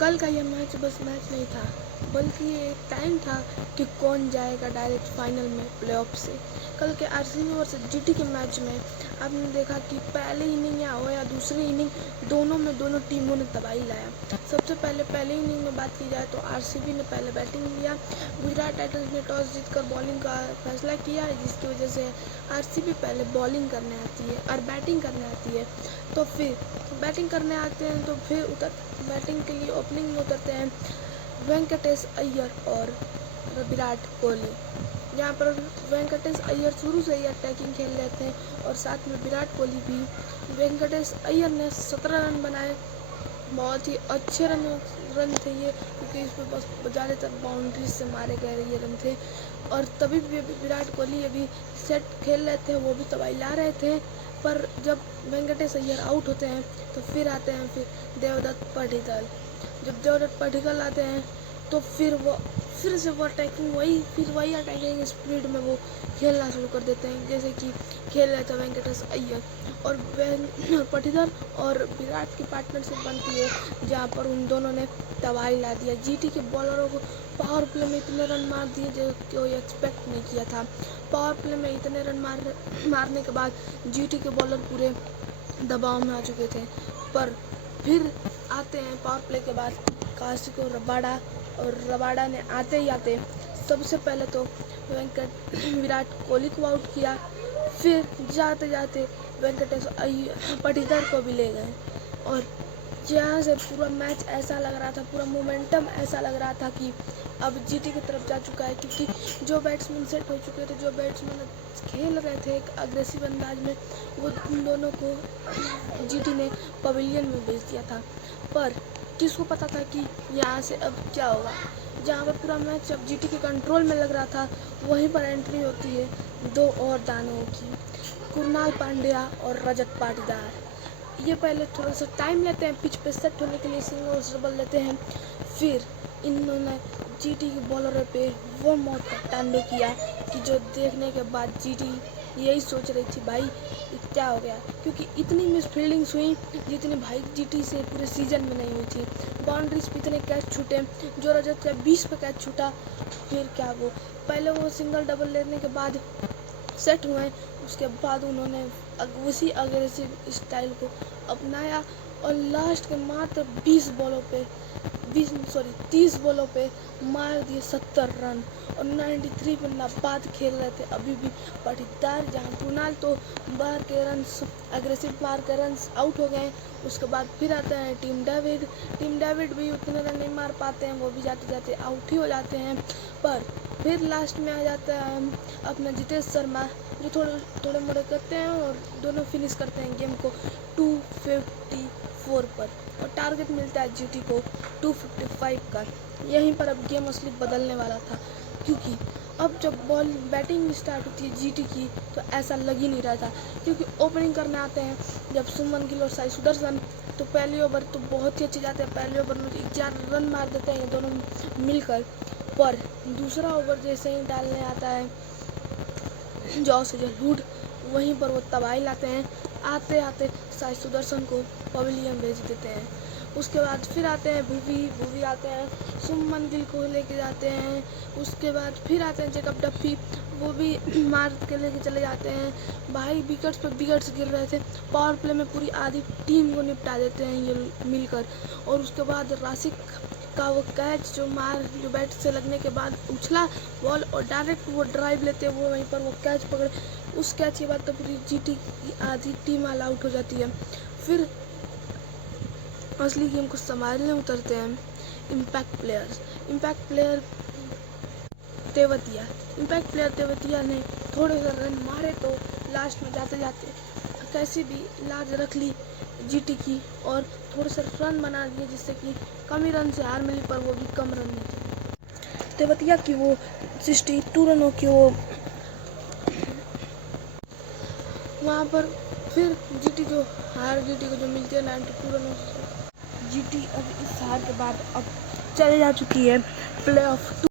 कल का यह मैच बस मैच नहीं था, बल्कि ये एक टाइम था कि कौन जाएगा डायरेक्ट फाइनल में प्लेऑफ से। कल के आरसीबी वर्सेस जीटी के मैच में आपने देखा कि पहले इनिंग या दूसरी इनिंग दोनों टीमों ने तबाही लाया। सबसे पहले इनिंग में बात की जाए तो आरसीबी ने पहले बैटिंग लिया। गुजरात टाइटंस ने टॉस जीतकर बॉलिंग का फैसला किया, जिसकी वजह से आरसीबी पहले बॉलिंग करने आती है और बैटिंग करने आती है। तो फिर बैटिंग करने आते हैं तो फिर बैटिंग के लिए ओपनिंग में उतरते हैं वेंकटेश अय्यर और विराट कोहली। यहाँ पर वेंकटेश अय्यर शुरू से ही अटैकिंग खेल रहे थे और साथ में विराट कोहली भी। वेंकटेश अय्यर ने 17 रन बनाए, बहुत ही अच्छे रन थे ये, क्योंकि इसमें बस ज़्यादातर बाउंड्रीज से मारे गए ये रन थे। और तभी भी विराट कोहली अभी सेट खेल रहे थे, वो भी तबाही ला रहे थे। पर जब वेंकटेश अय्यर आउट होते हैं तो फिर आते हैं देवदत्त पडिक्कल। जब देवदत्त पडिक्कल आते हैं तो फिर से वो वही अटैकिंग स्पीड में वो खेलना शुरू कर देते हैं, जैसे कि खेल रहे थे वेंकटेश अय्यर। और पडिक्कल और विराट की पार्टनरशिप बनती है, जहाँ पर उन दोनों ने तबाही ला दिया। जीटी के बॉलरों को पावर प्ले में इतने रन मार दिए जो कोई एक्सपेक्ट नहीं किया था। पावर प्ले में इतने रन मारने के बाद जीटी के बॉलर पूरे दबाव में आ चुके थे। पर फिर आते हैं पावर प्ले के बाद काशिको रबाडा, और रबाडा ने आते सबसे पहले तो विराट कोहली को आउट किया। फिर जाते जाते वेंकटेश पडिक्कल को भी ले गए, और जहाँ से पूरा मैच ऐसा लग रहा था, पूरा मोमेंटम ऐसा लग रहा था कि अब जीटी की तरफ जा चुका है, क्योंकि जो बैट्समैन सेट हो चुके थे, जो बैट्समैन खेल रहे थे एक अग्रेसिव अंदाज में, वो उन दोनों को जीटी ने पवेलियन में भेज दिया था। पर किसको पता था कि यहाँ से अब क्या होगा। जहाँ पर पूरा मैच अब जीटी के कंट्रोल में लग रहा था, वहीं पर एंट्री होती है दो और दानवों की, कुणाल पांड्या और रजत पाटीदार। ये पहले थोड़ा सा टाइम लेते हैं पिच पे सेट होने के लिए, सिंगल्स डबल लेते हैं। फिर इन्होंने जीटी के बॉलर पे वो मौत का तांडव किया कि जो देखने के बाद जीटी यही सोच रही थी भाई क्या हो गया, क्योंकि इतनी मिस फील्डिंग्स हुई जितनी भाई जीटी से पूरे सीजन में नहीं हुई थी। बाउंड्रीज पे इतने कैच छूटे, जो रजत का 20 पे कैच छूटा। फिर क्या वो पहले वो सिंगल डबल लेने के बाद सेट हुए, उसके बाद उन्होंने उसी अग्रेसिव स्टाइल को अपनाया और लास्ट के मात्र 30 बॉलों पे मार दिए 70 रन और 93 पे नाबाद खेल रहे थे अभी भी पाटीदार। जहाँ कुणाल तो बाहर के रन अग्रेसिव मार के रन आउट हो गए। उसके बाद फिर आते हैं टीम डेविड भी उतने रन नहीं मार पाते हैं, वो भी जाते जाते आउट ही हो जाते हैं। पर फिर लास्ट में आ जाता है अपना जितेश शर्मा, जो थोड़े मोड़े करते हैं और दोनों फिनिश करते हैं गेम को 254 पर, और टारगेट मिलता है जीटी को 255 का। यहीं पर अब गेम असली बदलने वाला था, क्योंकि अब जब बैटिंग स्टार्ट होती है जीटी की तो ऐसा लग ही नहीं रहा था, क्योंकि ओपनिंग करने आते हैं जब सुमन गिल और साई सुदर्शन, तो पहली ओवर तो बहुत ही अच्छे जाते हैं। पहले ओवर में 11 रन मार देते हैं ये दोनों मिलकर। पर दूसरा ओवर जैसे ही डालने आता है जॉस हजलवुड, वहीं पर वो तबाही लाते हैं। आते साई सुदर्शन को पवेलियन भेज देते हैं। उसके बाद फिर आते हैं भुवी आते हैं, सुमन गिल को लेके जाते हैं। उसके बाद फिर आते हैं जेकब डफी, वो भी मार के लेके चले जाते हैं। भाई विकेट्स पे विकेट्स गिर रहे थे, पावर प्ले में पूरी आधी टीम को निपटा देते हैं ये मिलकर। और उसके बाद राशिक का वो कैच जो बैट से लगने के बाद उछला बॉल और डायरेक्ट वो ड्राइव लेते हैं, वो वहीं पर वो कैच पकड़े। उस कैच के बाद तो पूरी जीटी की आधी टीम ऑल आउट हो जाती है। फिर असली गेम को संभालने उतरते हैं इम्पैक्ट प्लेयर तेवतिया ने थोड़े से रन मारे तो लास्ट में जाते जाते कैसे भी लाज रख ली जीटी की और थोड़े से रन बना दिए, जिससे कि कम ही रन से हार मिली, पर वो भी कम रन नहीं थे। तेवतिया की वो 62 रनों की वो वहाँ पर फिर जीटी को जो मिलती है 92 रनों से, जीटी अब इस हार के बाद अब चले जा चुकी है प्ले ऑफ